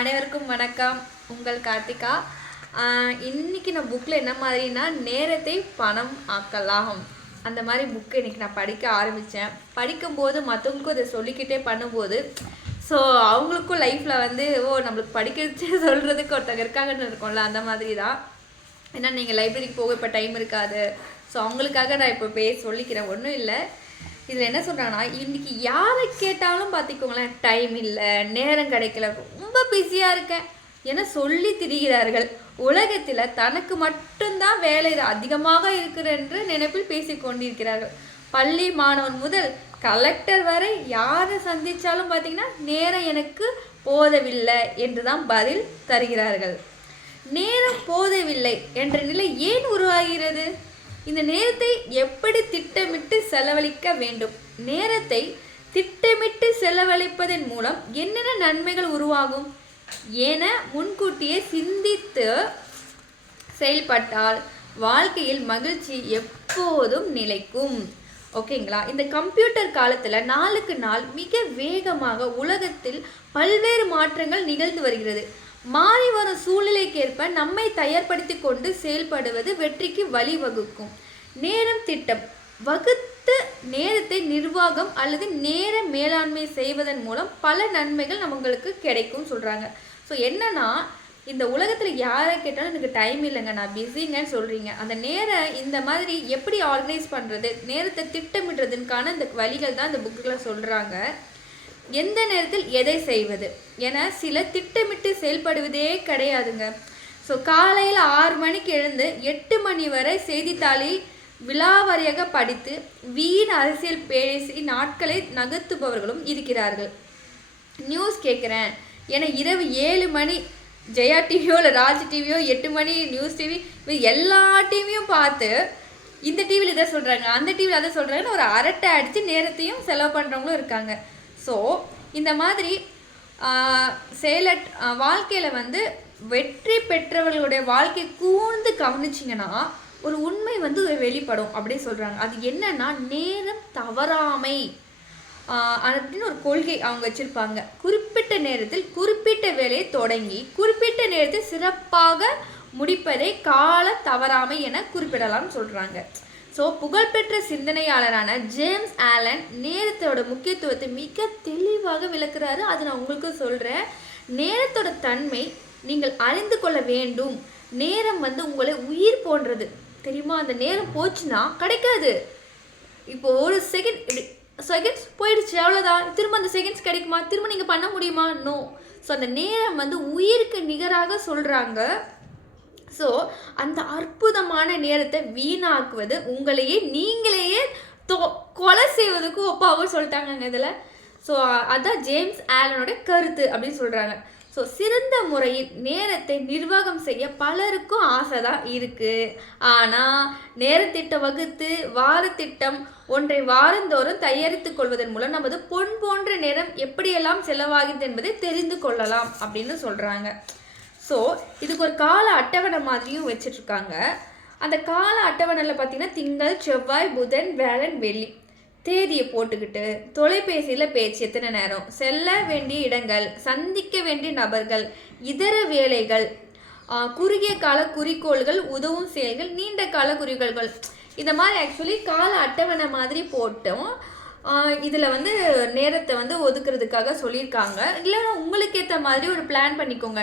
அனைவருக்கும் வணக்கம். உங்கள் கார்த்திகா. இன்னைக்கு நான் புக்கில் என்ன மாதிரினா நேரத்தை பணம் ஆக்கலாம் அந்த மாதிரி புக்கு இன்னைக்கு நான் படிக்க ஆரம்பித்தேன். படிக்கும்போது மற்றவங்களுக்கும் அதை சொல்லிக்கிட்டே பண்ணும்போது ஸோ அவங்களுக்கும் லைஃப்பில் வந்து நம்மளுக்கு படிக்க சொல்கிறதுக்கு ஒருத்தங்க இருக்காங்கன்னு இருக்கும்ல, அந்த மாதிரி தான். ஏன்னா நீங்கள் லைப்ரரிக்கு போக இப்போ டைம் இருக்காது. ஸோ அவங்களுக்காக நான் இப்போ சொல்லிக்கிறேன். ஒன்றும் இல்லை, இதில் என்ன சொல்கிறாங்கன்னா, இன்றைக்கி யாரை கேட்டாலும் பார்த்திக்கோங்களேன், டைம் இல்லை, நேரம் கிடைக்கல, ரொம்ப பிஸியாக இருக்கேன் என சொல்லி திரிகிறார்கள். உலகத்தில் தனக்கு மட்டும்தான் வேலை அதிகமாக இருக்கிறது என்று நினைப்பில் பேசி கொண்டிருக்கிறார்கள். பள்ளி மாணவன் முதல் கலெக்டர் வரை யாரை சந்தித்தாலும் பார்த்திங்கன்னா நேரம் எனக்கு போதவில்லை என்று தான் பதில் தருகிறார்கள். நேரம் போதவில்லை என்ற நிலை ஏன் உருவாகிறது? இந்த நேரத்தை எப்படி திட்டமிட்டு செலவழிக்க வேண்டும்? நேரத்தை திட்டமிட்டு செலவழிப்பதன் மூலம் என்னென்ன நன்மைகள் உருவாகும் என முன்கூட்டியே சிந்தித்து செயல்பட்டால் வாழ்க்கையில் மகிழ்ச்சி எப்போதும் நிலைக்கும். ஓகேங்களா? இந்த கம்ப்யூட்டர் காலத்தில் நாளுக்கு நாள் மிக வேகமாக உலகத்தில் பல்வேறு மாற்றங்கள் நிகழ்ந்து வருகிறது. மாறி வரும் சூழ்நிலைக்கேற்ப நம்மை தயார்படுத்தி கொண்டு செயல்படுவது வெற்றிக்கு வழிவகுக்கும். நேரம் திட்டம் வகுத்து நேரத்தை நிர்வாகம் அல்லது நேர மேலாண்மை செய்வதன் மூலம் பல நன்மைகள் நம்மளுக்கு கிடைக்கும் சொல்கிறாங்க. ஸோ என்னன்னா, இந்த உலகத்தில் யாரை கேட்டாலும் எனக்கு டைம் இல்லைங்க, நான் பிஸிங்கன்னு சொல்கிறீங்க. அந்த நேரம் இந்த மாதிரி எப்படி ஆர்கனைஸ் பண்ணுறது, நேரத்தை திட்டமிடுறதுக்கான இந்த வழிகள் தான் இந்த புக்கில் சொல்கிறாங்க. எந்த நேரத்தில் எதை செய்வது என சில திட்டமிட்டு செயல்படுவதே கிடையாதுங்க. ஸோ காலையில் 6 மணிக்கு எழுந்து 8 மணி வரை செய்தித்தாளில் விலாவாரியாக படித்து வீண் அரசியல் பேசி நாட்களை நகர்த்துபவர்களும் இருக்கிறார்கள். நியூஸ் கேட்குறேன் என இரவு 7 மணி ஜெயா டிவியோ இல்லை ராஜ் டிவியோ 8 மணி நியூஸ் டிவி எல்லா டிவியும் பார்த்து இந்த டிவியில் இதை சொல்கிறாங்க, அந்த டிவியில் அதை சொல்கிறாங்கன்னு ஒரு அரட்டை அடித்து நேரத்தையும் செலவு பண்ணுறவங்களும் இருக்காங்க. ஸோ இந்த மாதிரி வாழ்க்கையில் வந்து வெற்றி பெற்றவர்களுடைய வாழ்க்கை கூர்ந்து கவனிச்சிங்கன்னா ஒரு உண்மை வந்து வெளிப்படும் அப்படின்னு சொல்கிறாங்க. அது என்னன்னா, நேரம் தவறாமை அப்படின்னு ஒரு கொள்கை அவங்க வச்சுருப்பாங்க. குறிப்பிட்ட நேரத்தில் குறிப்பிட்ட வேலையை தொடங்கி குறிப்பிட்ட நேரத்தில் சிறப்பாக முடிப்பதை கால தவறாமை என குறிப்பிடலாம்னு சொல்கிறாங்க. ஸோ புகழ்பெற்ற சிந்தனையாளரான ஜேம்ஸ் ஆலன் நேரத்தோட முக்கியத்துவத்தை மிக தெளிவாக விளக்குறாரு. அது நான் உங்களுக்கு சொல்கிறேன். நேரத்தோட தன்மை நீங்கள் அறிந்து கொள்ள வேண்டும். நேரம் வந்து உங்களை உயிர் போன்றது, தெரியுமா? அந்த நேரம் போச்சுன்னா கிடைக்காது. இப்போ ஒரு செகண்ட்ஸ் போயிடுச்சு, அவ்வளோதான். திரும்ப அந்த செகண்ட்ஸ் கிடைக்குமா? திரும்ப நீங்கள் பண்ண முடியுமா? நோ. ஸோ அந்த நேரம் வந்து உயிருக்கு நிகராக சொல்கிறாங்க. ஸோ அந்த அற்புதமான நேரத்தை வீணாக்குவது உங்களையே நீங்களையே கொலை செய்வதுக்கு ஒப்பாகவும் சொல்லிட்டாங்க இதில். ஸோ அதான் ஜேம்ஸ் ஆலனோட கருத்து அப்படின்னு சொல்கிறாங்க. ஸோ சிறந்த முறையில் நேரத்தை நிர்வாகம் செய்ய பலருக்கும் ஆசை தான் இருக்குது. ஆனால் நேரத்திட்டம் வகுத்து வாரத்திட்டம் ஒன்றை வாரந்தோறும் தயாரித்து கொள்வதன் மூலம் நமது பொன் போன்ற நேரம் எப்படியெல்லாம் செலவாகிறது என்பதை தெரிந்து கொள்ளலாம் அப்படின்னு சொல்கிறாங்க. ஸோ இதுக்கு ஒரு கால அட்டவணை மாதிரியும் வச்சிட்ருக்காங்க. அந்த கால அட்டவணையில் பார்த்திங்கன்னா திங்கள், செவ்வாய், புதன், வியாழன், வெள்ளி தேதியை போட்டுக்கிட்டு தொலைபேசியில் பேச்சு எத்தனை நேரம், செல்ல வேண்டிய இடங்கள், சந்திக்க வேண்டிய நபர்கள், இதர வேலைகள், குறுகிய கால குறிக்கோள்கள், உதவும் செயல்கள், நீண்ட கால குறிக்கோள்கள், இந்த மாதிரி ஆக்சுவலி கால அட்டவணை மாதிரி போட்டோம். இதில் வந்து நேரத்தை வந்து ஒதுக்குறதுக்காக சொல்லியிருக்காங்க. இல்லைன்னா உங்களுக்கு ஏற்ற மாதிரி ஒரு பிளான் பண்ணிக்கோங்க.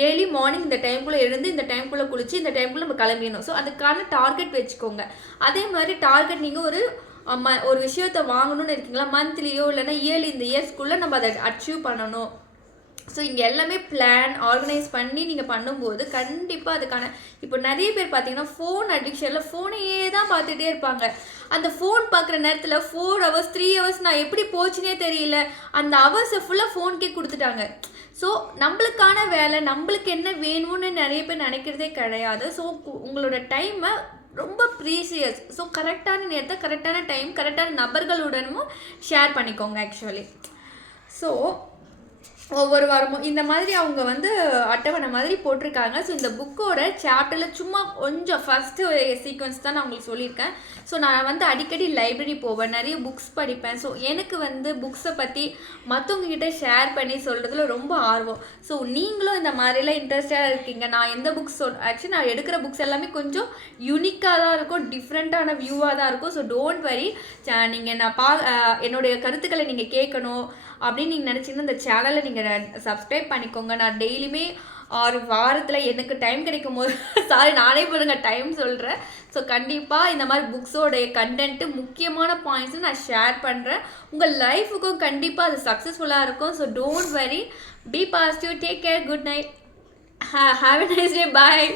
டெய்லி மார்னிங் இந்த டைம்குள்ளே எழுந்து இந்த டைம்குள்ளே குளித்து இந்த டைம்குள்ளே நம்ம கிளம்பிடணும். ஸோ அதுக்கான டார்கெட் வச்சுக்கோங்க. அதே மாதிரி டார்கெட் நீங்கள் ஒரு விஷயத்தை வாங்கணும்னு இருக்கீங்களா, மந்த்லியோ இல்லைன்னா இயர்லி, இந்த இயர்ஸ்க்குள்ளே நம்ம அதை அச்சீவ் பண்ணணும். ஸோ இங்கே எல்லாமே பிளான் ஆர்கனைஸ் பண்ணி நீங்கள் பண்ணும்போது கண்டிப்பாக அதுக்கான இப்போ நிறைய பேர் பார்த்தீங்கன்னா ஃபோன் அடிக்ஷனில் ஃபோனையே தான் பார்த்துட்டே இருப்பாங்க. அந்த ஃபோன் பார்க்குற நேரத்தில் 4 hours 3 hours நான் எப்படி போச்சுனே தெரியல, அந்த ஹவர்ஸை ஃபுல்லாக ஃபோனுக்கே கொடுத்துட்டாங்க. ஸோ நம்மளுக்கான வேலை நம்மளுக்கு என்ன வேணும்னு நிறைய பேர் நினைக்கிறதே கிடையாது. ஸோ உங்களோட டைமை ரொம்ப ப்ரீசியஸ். ஸோ கரெக்டான நேரத்தை கரெக்டான டைம் கரெக்டான நபர்களுடனும் ஷேர் பண்ணிக்கோங்க ஆக்சுவலி. ஸோ ஒவ்வொரு வாரமும் இந்த மாதிரி அவங்க வந்து அட்டவணை மாதிரி போட்டிருக்காங்க. ஸோ இந்த புக்கோட சாப்டரில் சும்மா கொஞ்சம் ஃபஸ்ட்டு சீக்வன்ஸ் தான் நான் உங்களுக்கு சொல்லியிருக்கேன். ஸோ நான் வந்து அடிக்கடி லைப்ரரி போவேன், நிறைய புக்ஸ் படிப்பேன். ஸோ எனக்கு வந்து புக்ஸை பற்றி மற்றவங்கக்கிட்ட ஷேர் பண்ணி சொல்கிறதுல ரொம்ப ஆர்வம். ஸோ நீங்களும் இந்த மாதிரிலாம் இன்ட்ரெஸ்டாக இருக்கீங்க. நான் எந்த புக்ஸ் ஆக்சுவலி நான் எடுக்கிற புக்ஸ் எல்லாமே கொஞ்சம் யூனிக்காக தான் இருக்கும், டிஃப்ரெண்ட்டான வியூவாக தான் இருக்கும். ஸோ டோன்ட் வரி, நீங்கள் என்னுடைய கருத்துக்களை நீங்கள் கேட்கணும் அப்படின்னு நீங்கள் நினச்சிங்கன்னா இந்த சேனலை நீங்கள் சப்ஸ்கிரைப் பண்ணிக்கோங்க. நான் டெய்லியுமே ஒரு வாரத்தில் எனக்கு டைம் கிடைக்கும் போது சாரி நானே பாருங்க டைம் சொல்கிறேன். ஸோ கண்டிப்பாக இந்த மாதிரி புக்ஸோடைய கண்டென்ட்டு முக்கியமான பாயிண்ட்ஸும் நான் ஷேர் பண்ணுறேன். உங்கள் லைஃபுக்கும் கண்டிப்பாக அது சக்ஸஸ்ஃபுல்லாக இருக்கும். So don't worry, be positive, take care, good night, have a nice day, bye.